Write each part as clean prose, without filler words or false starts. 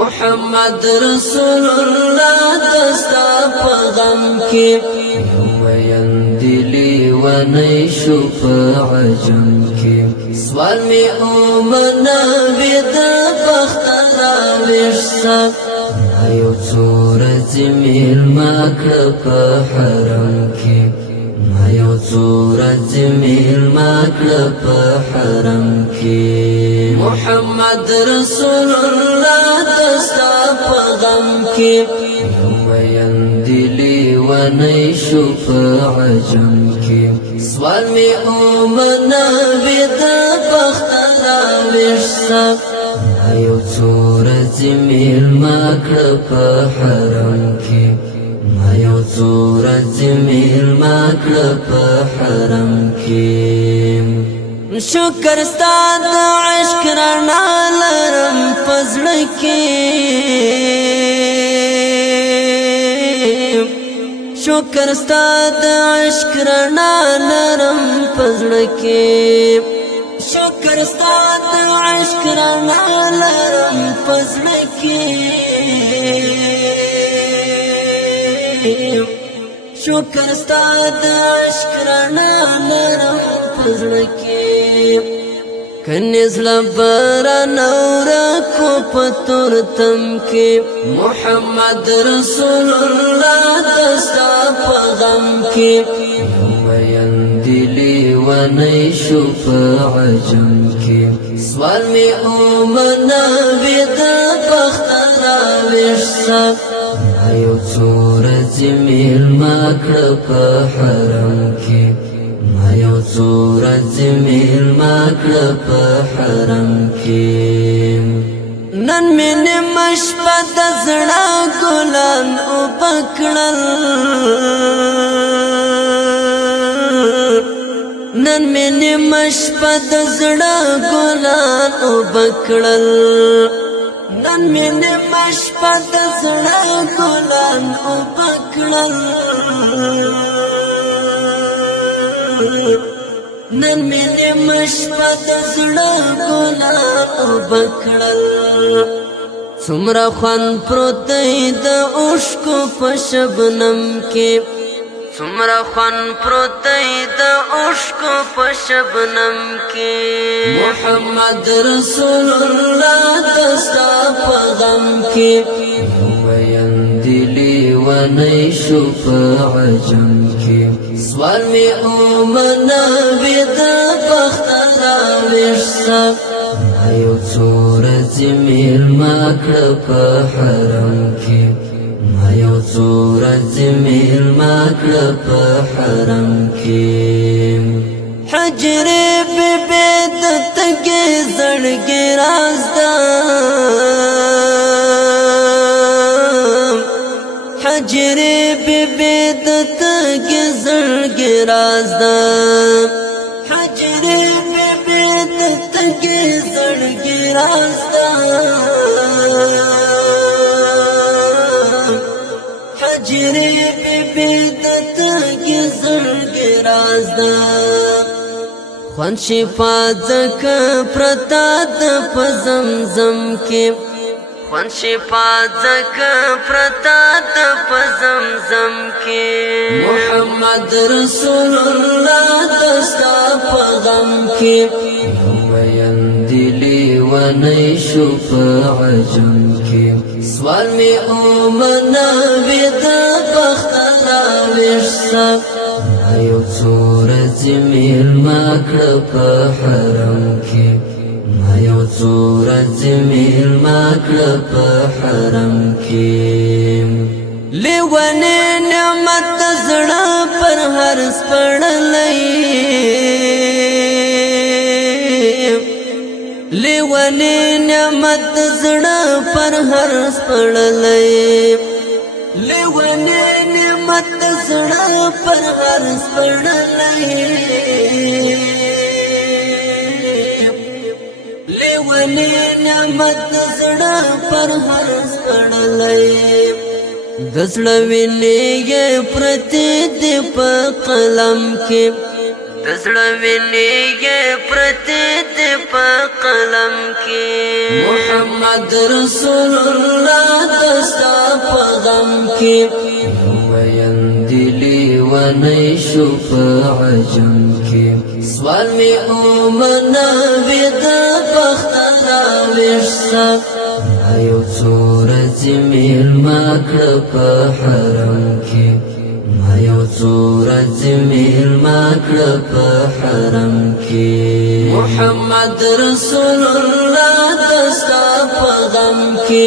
محمد رسول الله دستا پیغام کی ویندلی ونی شو عجم کی سوال می اومنا بید بختنا وشسا ایو صورت میل ماکر پا حرم کی ایو صورت میل ماکر پا حرم کی محمد رسول الله دستا پیغام کی ویندلی ونی شو عجم کی سوال می اومنا بید بختنا وشسا ایو صورت میل ماکر پا حرم کی ایو صورت میل ماکر پا حرم کی شکر ستاد عشق رنا لرم پزړ کې شکر ستاد عشق رنا لرم پزړ کې شکر ستاد عشق رنا لرم پزړ کې شکر ستاد عشق رنا لرم پزړ کې کنیز لبرا نورا کو پتور تم کی محمد رسول اللہ دستا پیغام کی ویندلی ونی شو عجم کی سوال می اومنا بید بختنا وشسا ایو صورت میل ماکر پا حرم کی ایو صورت میل ماکر پا حرم کی نن من مشپد زڑا گلان او پکڑل نن من مشپد زڑا گلان او پکڑل نن من مشپد زڑا گلان او پکڑل نن مینه مشپد زړه ګلان وبکړل څومره خوان پروت دی د اوښکو په شبنم کې څومره خوان پروت دی د اوښکو په شبنم کې محمد رسول الله دستا پیغام کې ویندلی ونی شو عجم کی سوال می اومنا بید بختنا وشسا ایو صورت میل ماکر پا حرم کی ایو صورت میل ماکر پا حرم کی حجر بی بید تگی زڑگی رازدان حجر بی بید تگی زڑگی رازدان حجر بی بید تگی زڑگی رازدان حجر بی بید تگی زڑگی رازدان خوان شفا زکا پرتا د پزمزم کی خوان شفا زکا پرتا د پزمزم کی محمد رسول الله دستا پیغام کی ویندلی ونی شو عجم کی سوال می اومنا بید بختنا وشسا ایو صورت میل ماکر پا حرم کی ایو صورت میل ماکر پا حرم کی لیوانی نعمت زڑا پر ہر سپڑلئی لیوانی نعمت زڑا پر ہر سپڑلئی لیوانی نعمت زڑا پر ہر سپڑلئی لیوانی نعمت زڑا پر ہر سپڑلئی دزړه ویني پرتی دی په قلم کې تزړه ویني پرتی دی په قلم کې محمد رسول الله دستا په غم کې ویندلی ونی شو په عجم کې سوال می اومنوي د بخت راویشتا ایو څورځ میلمه کړه په حرم کې یو څورځ میلمه کړه په حرم کې محمد رسول الله دستا په غم کې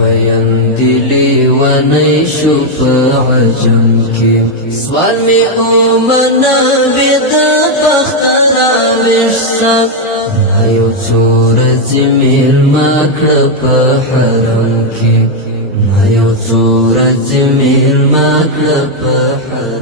ویندلی ونی شو په عجم کې سوال می اومنوي د بخت راویشتا ایو څورځ میلمه کړه په حرم کې یو څورځ میلمه کړه په حرم